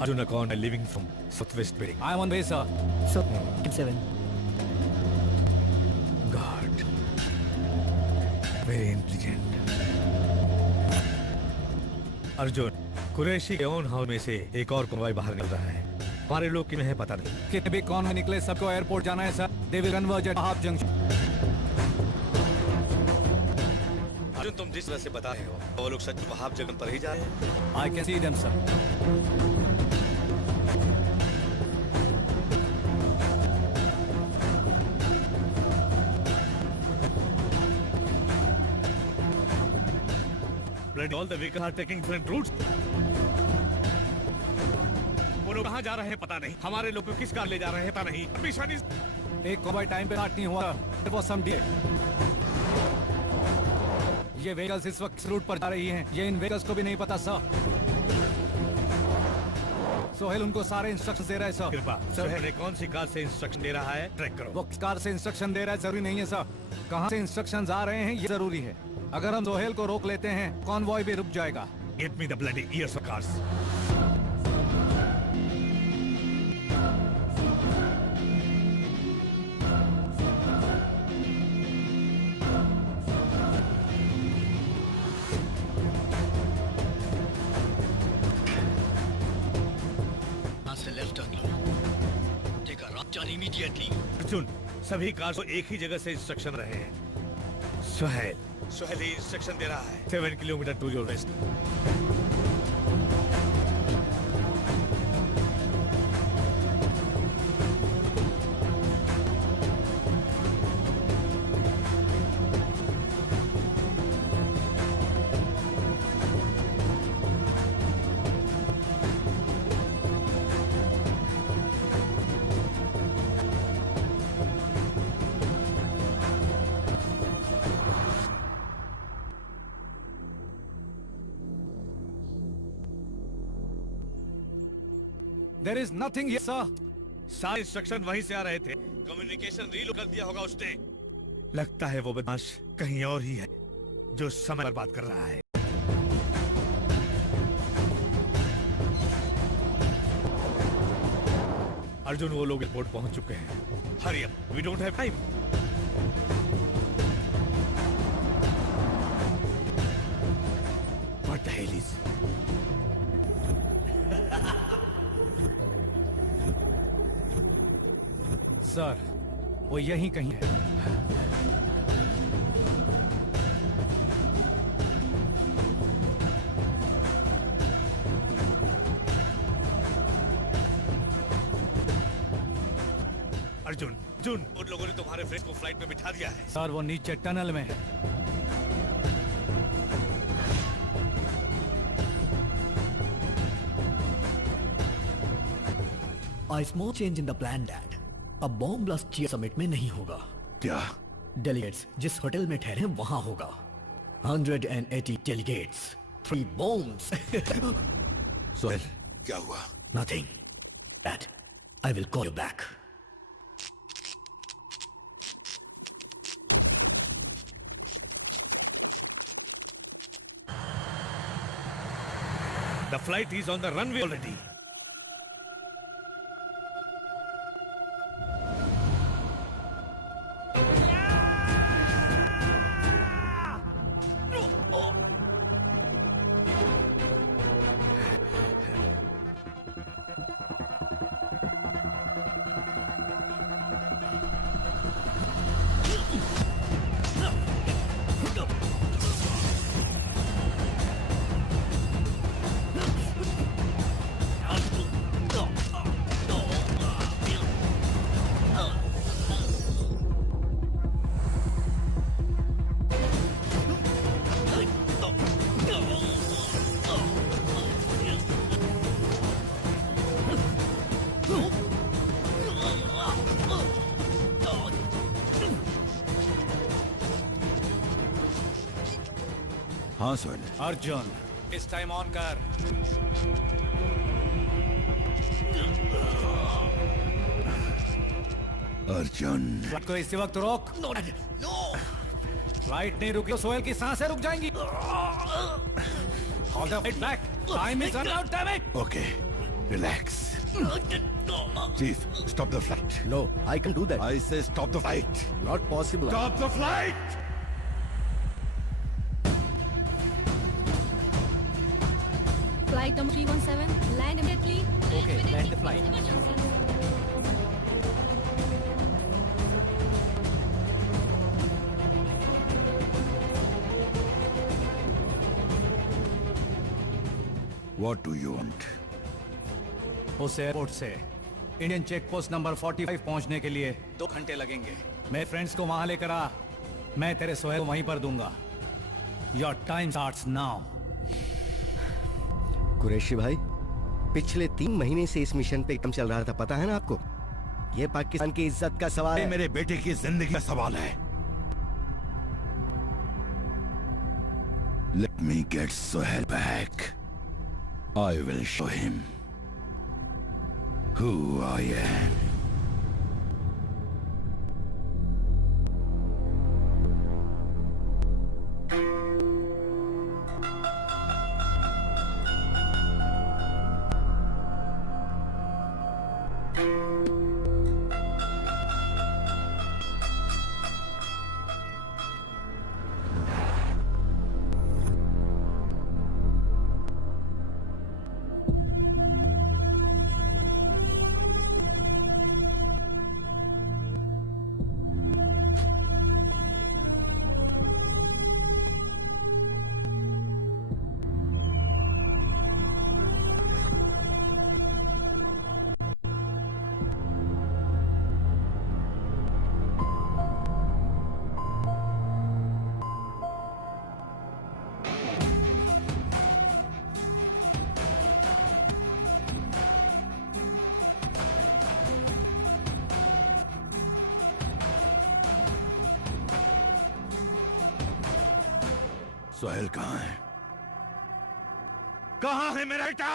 Arjun Akon, living from Southwest Building. I am on way, sir. So, 7. God. Very intelligent. Arjun, Qureshi के own house में से एक और convoy बाहर निकल रहा है। हमारे लोग किन्हें है पता नहीं। कितने भी कौन में निकले सबको एयरपोर्ट जाना है sir. They will converge at half junction. Arjun, तुम जिस तरह से बता रहे हो वो लोग सच वहां जगह पर ही जा रहे हैं। I can see them sir. All the vehicles are taking different routes. वो लोग कहाँ जा रहे हैं पता नहीं। हमारे लोग को किस कार ले जा रहे हैं पता नहीं। मिशन इज एक कॉन्वॉय टाइम पे स्टार्ट नहीं हुआ। There was some delay. ये व्हीकल्स इस वक्त रूट पर जा रही हैं। ये इन व्हीकल्स को भी नहीं पता सर। सोहेल उनको सारे इंस्ट्रक्शन दे रहा है सर। कृपा सर, कौन सी कार से इंस्ट्रक्शन दे रहा है ट्रैक करो। वो कार से इंस्ट्रक्शन दे रहा है जरूरी नहीं है सर। कहाँ से इंस्ट्रक्शंस आ रहे हैं ये जरूरी है। अगर हम सोहेल को रोक लेते हैं कॉन्वॉय भी रुक जाएगा। Get me the bloody ears of cars. से लेफ्ट टर्न लो। Take a right turn immediately. Arjun, सभी कार को एक ही जगह से इंस्ट्रक्शन रहे हैं। सोहेल ही इंस्ट्रक्शन दे रहा है। 7 kilometre to your west. There is nothing here sir. सारे इंस्ट्रक्शन वहीं से आ रहे थे। कम्युनिकेशन रीलोड कर दिया होगा उसने। लगता है वो बदमाश कहीं और ही है जो समय बर्बाद कर रहा है। अर्जुन, वो लोग एयरपोर्ट पहुंच चुके हैं। Hurry up, we don't have time. What the hell is sir वो यहीं कहीं है। अर्जुन, उन लोगों ने तुम्हारे फ्रेंड को फ्लाइट में बिठा दिया है। सर वो नीचे टनल में है। A small change in the plan, Dad. अब बॉम्ब ब्लास्ट चीयर समिट में नहीं होगा। क्या? डेलीगेट्स जिस होटल में ठहरे वहां होगा। 180 डेलीगेट्स, 3 bombs. सोहेल, क्या हुआ? Nothing. Dad, I will call you back. The flight is on the runway already. हाँ सर। अर्जुन, इस टाइम ऑन कर। अर्जुन, फ्लाइट को इसी वक्त रोक। फ्लाइट नहीं रुकी तो सोहेल की सांसें रुक जाएंगी। Hold the flight back. Time is run out, damn it. Okay Relax. Chief, stop the flight. No, I can do that. I say stop the flight. Not possible. Stop the flight! Flight number 317, land immediately. Okay, land the flight. Emergency. What do you want? उस airport से Indian check post number 45 पहुंचने के लिए 2 घंटे लगेंगे। मेरे friends को वहां लेकर आ, मैं तेरे सोहेल को वहीं पर दूंगा। Your time starts now. Qureshi भाई, पिछले 3 महीने से इस मिशन पे काम चल रहा था, पता है ना आपको? ये पाकिस्तान की इज्जत का सवाल ये है। मेरे बेटे की जिंदगी का सवाल है। Let me get Sohail back. I will show him who I am. Sohail कहाँ है? कहाँ है मेरा बेटा?